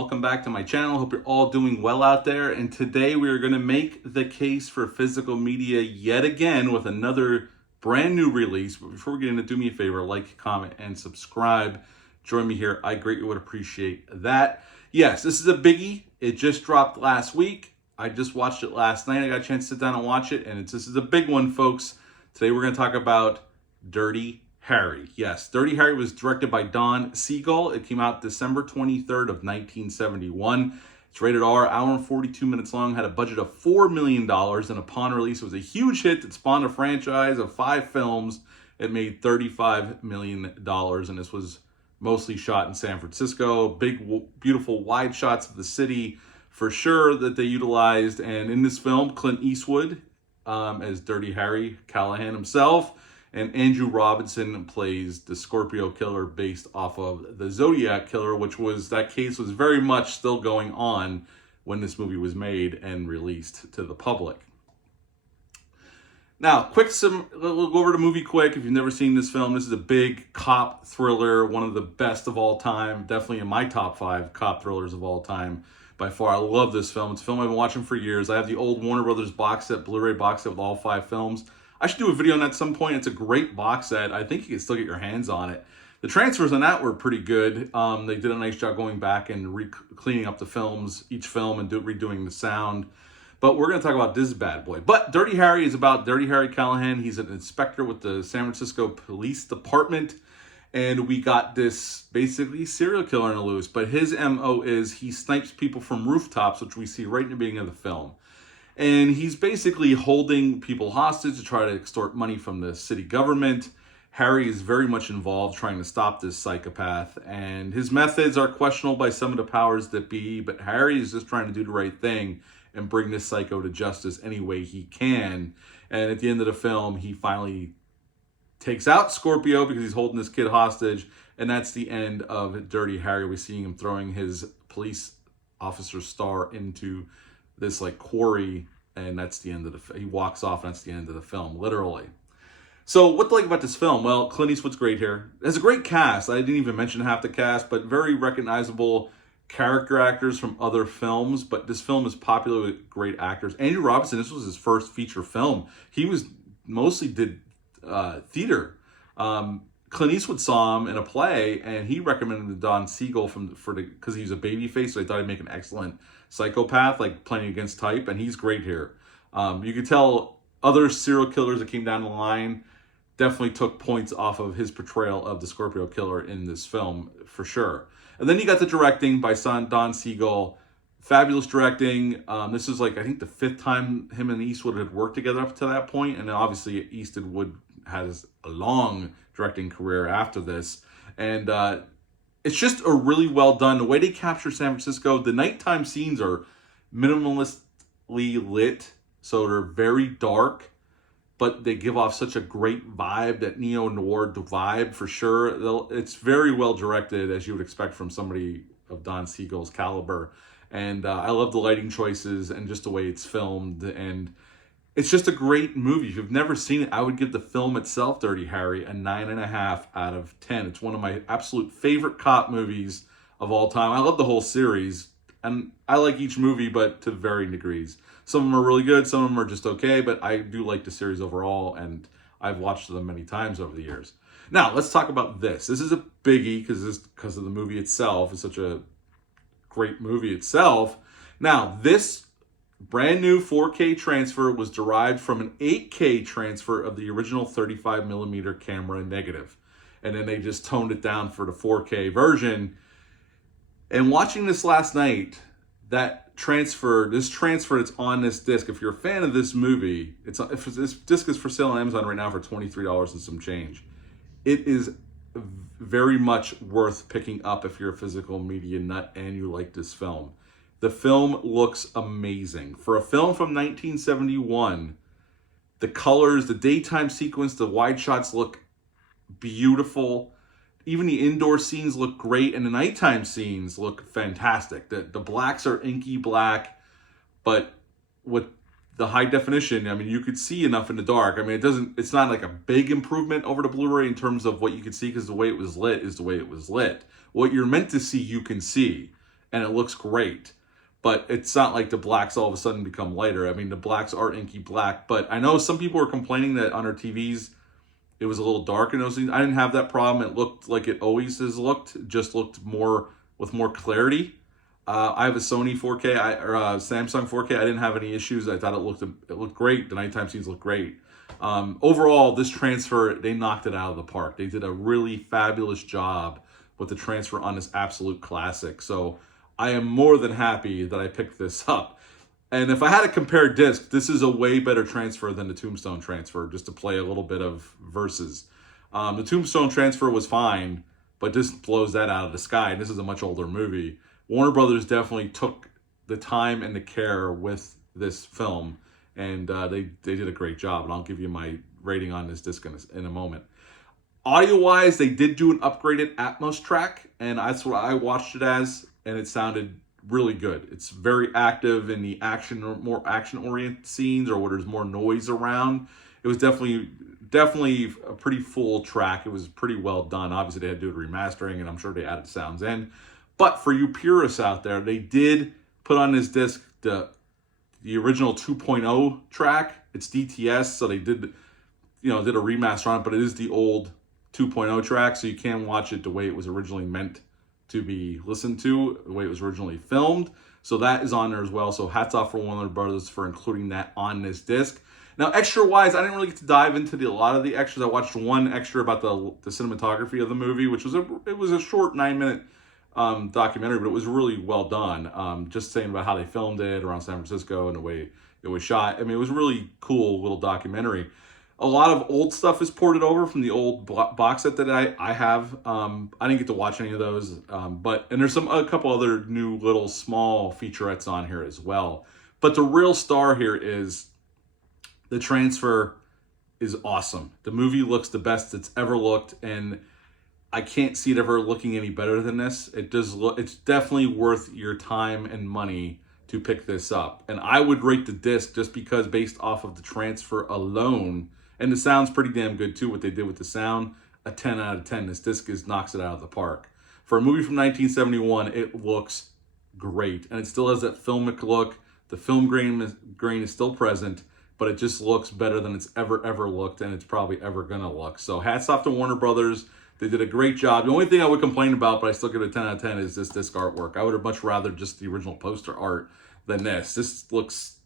welcome back to my channel. Hope you're all doing well out there. And today we are going to make the case for physical media yet again with another brand new release. But before we get into it, do me a favor, like, comment, and subscribe. Join me here. I greatly would appreciate that. Yes, this is a biggie. It just dropped last week. I just watched it last night. I got a chance to sit down and watch it. And this is a big one, folks. Today we're going to talk about Dirty Harry. Yes, Dirty Harry was directed by Don Siegel. It came out December 23rd of 1971. It's rated R, hour and 42 minutes long, had a budget of $4 million, and upon release, it was a huge hit that spawned a franchise of 5 films. It made $35 million, and this was mostly shot in San Francisco. Big, beautiful, wide shots of the city, for sure, that they utilized. And in this film, Clint Eastwood as Dirty Harry Callahan himself, and Andrew Robinson plays the Scorpio Killer based off of the Zodiac Killer, that case was very much still going on when this movie was made and released to the public. Now, we'll go over the movie quick. If you've never seen this film, this is a big cop thriller, one of the best of all time, definitely in my top 5 cop thrillers of all time by far. I love this film. It's a film I've been watching for years. I have the old Warner Brothers box set, Blu-ray box set with all 5 films. I should do a video on that at some point. It's a great box set. I think you can still get your hands on it. The transfers on that were pretty good. They did a nice job going back and cleaning up the films, each film, and redoing the sound. But we're going to talk about this bad boy. But Dirty Harry is about Dirty Harry Callahan. He's an inspector with the San Francisco Police Department. And we got this basically serial killer on the loose. But his MO is he snipes people from rooftops, which we see right in the beginning of the film. And he's basically holding people hostage to try to extort money from the city government. Harry is very much involved trying to stop this psychopath. And his methods are questionable by some of the powers that be. But Harry is just trying to do the right thing and bring this psycho to justice any way he can. And at the end of the film, he finally takes out Scorpio because he's holding this kid hostage. And that's the end of Dirty Harry. We're seeing him throwing his police officer star into this quarry, and that's the end of he walks off, and that's the end of the film, literally. So what to like about this film? Well, Clint Eastwood's great here. It has a great cast. I didn't even mention half the cast, but very recognizable character actors from other films. But this film is popular with great actors. Andrew Robinson, this was his first feature film. He mostly did theater. Clint Eastwood saw him in a play, and he recommended him to Don Siegel because he's a baby face, so he thought he'd make an excellent psychopath, playing against type, and he's great here. You could tell other serial killers that came down the line definitely took points off of his portrayal of the Scorpio Killer in this film, for sure. And then you got the directing by Don Siegel. Fabulous directing. This is I think the 5th time him and Eastwood had worked together up to that point, and then obviously Eastwood has a long directing career after this. And it's just a really well done. The way they capture San Francisco, the nighttime scenes are minimalistically lit, so they're very dark, but they give off such a great vibe, that neo-noir vibe, for sure. It's very well directed, as you would expect from somebody of Don Siegel's caliber. And I love the lighting choices and just the way it's filmed. And it's just a great movie. If you've never seen it, I would give the film itself, Dirty Harry, a 9.5 out of 10. It's one of my absolute favorite cop movies of all time. I love the whole series, and I like each movie, but to varying degrees. Some of them are really good, some of them are just okay, but I do like the series overall, and I've watched them many times over the years. Now, let's talk about this. This is a biggie because of the movie itself. It's such a great movie itself. Now, this brand new 4K transfer was derived from an 8K transfer of the original 35mm camera negative. And then they just toned it down for the 4K version. And watching this last night, this transfer that's on this disc, if you're a fan of this movie, if this disc is for sale on Amazon right now for $23 and some change. It is very much worth picking up if you're a physical media nut and you like this film. The film looks amazing. For a film from 1971, the colors, the daytime sequence, the wide shots look beautiful. Even the indoor scenes look great, and the nighttime scenes look fantastic. The blacks are inky black, but with the high definition, I mean, you could see enough in the dark. I mean, it's not a big improvement over the Blu-ray in terms of what you could see, because the way it was lit is the way it was lit. What you're meant to see, you can see. and it looks great. But it's not like the blacks all of a sudden become lighter. I mean, the blacks are inky black, but I know some people are complaining that on our TVs it was a little dark in those scenes. I didn't have that problem. It looked like it always has looked, it just looked more with more clarity. I have a Sony 4K or Samsung 4K. I didn't have any issues. I thought it looked great. The nighttime scenes looked great. Overall, this transfer, they knocked it out of the park. They did a really fabulous job with the transfer on this absolute classic. So I am more than happy that I picked this up. And if I had to compare discs, this is a way better transfer than the Tombstone transfer, just to play a little bit of verses. The Tombstone transfer was fine, but this blows that out of the sky. And this is a much older movie. Warner Brothers definitely took the time and the care with this film, and they did a great job. And I'll give you my rating on this disc in a moment. Audio-wise, they did do an upgraded Atmos track, and that's what I watched it as, and it sounded really good. It's very active in the action or more action-oriented scenes or where there's more noise around. It was definitely a pretty full track. It was pretty well done. Obviously, they had to do remastering, and I'm sure they added sounds in. But for you purists out there, they did put on this disc the original 2.0 track. It's DTS, so they did a remaster on it, but it is the old 2.0 track, so you can watch it the way it was originally meant to be listened to, the way it was originally filmed. So that is on there as well. So hats off for Warner Brothers for including that on this disc. Now, extra-wise, I didn't really get to dive into a lot of the extras. I watched one extra about the cinematography of the movie, which was a short 9-minute documentary, but it was really well done. Just saying about how they filmed it around San Francisco and the way it was shot. I mean, it was a really cool little documentary. A lot of old stuff is ported over from the old box set that I have. I didn't get to watch any of those, and there's a couple other new little small featurettes on here as well. But the real star here is the transfer is awesome. The movie looks the best it's ever looked, and I can't see it ever looking any better than this. It does look. It's definitely worth your time and money to pick this up. And I would rate the disc just because based off of the transfer alone. And the sound's pretty damn good too, what they did with the sound. A 10 out of 10. This disc knocks it out of the park. For a movie from 1971, it looks great. And it still has that filmic look. The film grain is still present, but it just looks better than it's ever looked, and it's probably ever gonna look. So hats off to Warner Brothers. They did a great job. The only thing I would complain about, but I still give it a 10 out of 10, is this disc artwork. I would have much rather just the original poster art than this. This looks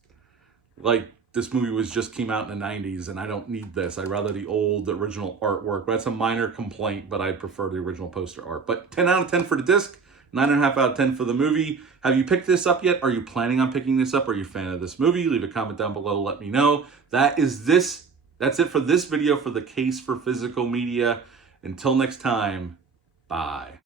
like this movie came out in the 90s, and I don't need this. I'd rather the original artwork. But that's a minor complaint, but I prefer the original poster art. But 10 out of 10 for the disc, 9.5 out of 10 for the movie. Have you picked this up yet? Are you planning on picking this up? Are you a fan of this movie? Leave a comment down below. Let me know. That's it for this video for the Case for Physical Media. Until next time, bye.